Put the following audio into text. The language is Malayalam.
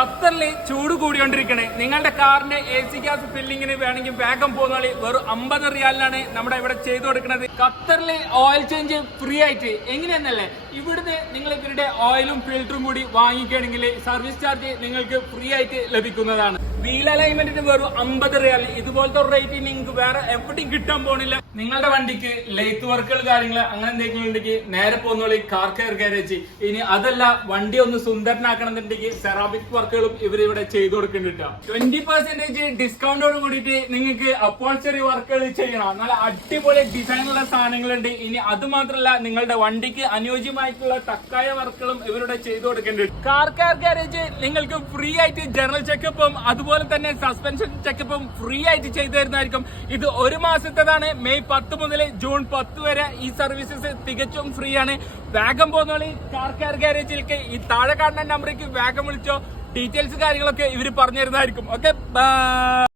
ഖത്തറിൽ ചൂട് കൂടിക്കൊണ്ടിരിക്കണേ. നിങ്ങളുടെ കാറിന്റെ AC ഗ്യാസ് ഫില്ലിങ്ങിന് വേണമെങ്കിൽ വേഗം പോകുന്ന വെറും 50 റിയാലിനാണ് നമ്മുടെ ഇവിടെ ചെയ്തു കൊടുക്കുന്നത്. ഖത്തറിൽ ഓയിൽ ചേഞ്ച് ഫ്രീ ആയിട്ട്. എങ്ങനെയെന്നല്ലേ, ഇവിടുന്ന് നിങ്ങൾ ഇവരുടെ ഓയിലും ഫിൽറ്ററും കൂടി വാങ്ങിക്കുകയാണെങ്കിൽ സർവീസ് ചാർജ് നിങ്ങൾക്ക് ഫ്രീ ആയിട്ട് ലഭിക്കുന്നതാണ്. വീൽ അലൈൻമെന്റിന് വെറും 50 റിയാൽ. ഇതുപോലത്തെ ഒരു റേറ്റ് നിങ്ങൾക്ക് വേറെ എവിടെയും കിട്ടാൻ പോണില്ല. നിങ്ങളുടെ വണ്ടിക്ക് ലെയ്ത്ത് വർക്കുകൾ കാര്യങ്ങൾ അങ്ങനെ എന്തെങ്കിലും ഉണ്ടെങ്കിൽ നേരെ പോകുന്ന കാർ കെയർ ഗാരേജ്. ഇനി അതല്ല, വണ്ടി ഒന്ന് സുന്ദരനാക്കണം എന്നുണ്ടെങ്കിൽ സെറാമിക് വർക്കുകളും ഇവരിവിടെ ചെയ്തു കൊടുക്കുന്നുണ്ട്. 20% ഡിസ്കൗണ്ടോട് കൂടിയിട്ട് നിങ്ങൾക്ക് അപ്പോൾച്ചറി വർക്കുകൾ ചെയ്യണം. നല്ല അടിപൊളി ഡിസൈനുള്ള സാധനങ്ങളുണ്ട്. ഇനി അത് മാത്രമല്ല, നിങ്ങളുടെ വണ്ടിക്ക് അനുയോജ്യമായിട്ടുള്ള തക്കായ വർക്കുകളും ഇവരുടെ ചെയ്തു കൊടുക്കുന്നുണ്ട്. കാർ കെയർ ഗാരേജ് നിങ്ങൾക്ക് ഫ്രീ ആയിട്ട് ജനറൽ ചെക്കപ്പും അതുപോലെ തന്നെ സസ്പെൻഷൻ ചെക്കപ്പും ഫ്രീ ആയിട്ട് ചെയ്തു തരുന്നതായിരിക്കും. ഇത് 1 മാസത്തേതാണ്. മെയ് 10 മുതൽ ജൂൺ 10 വരെ ഈ സർവീസസ് തികച്ചും ഫ്രീ ആണ്. വേഗം പോകുന്ന കാർ കെയർ ഗാരേജിലേക്ക് ഈ താഴെ കാണുന്ന നമ്പറിലേക്ക് വേഗം വിളിച്ചോ. ഡീറ്റെയിൽസ് കാര്യങ്ങളൊക്കെ ഇവർ പറഞ്ഞു തരുന്നതായിരിക്കും. Okay, by.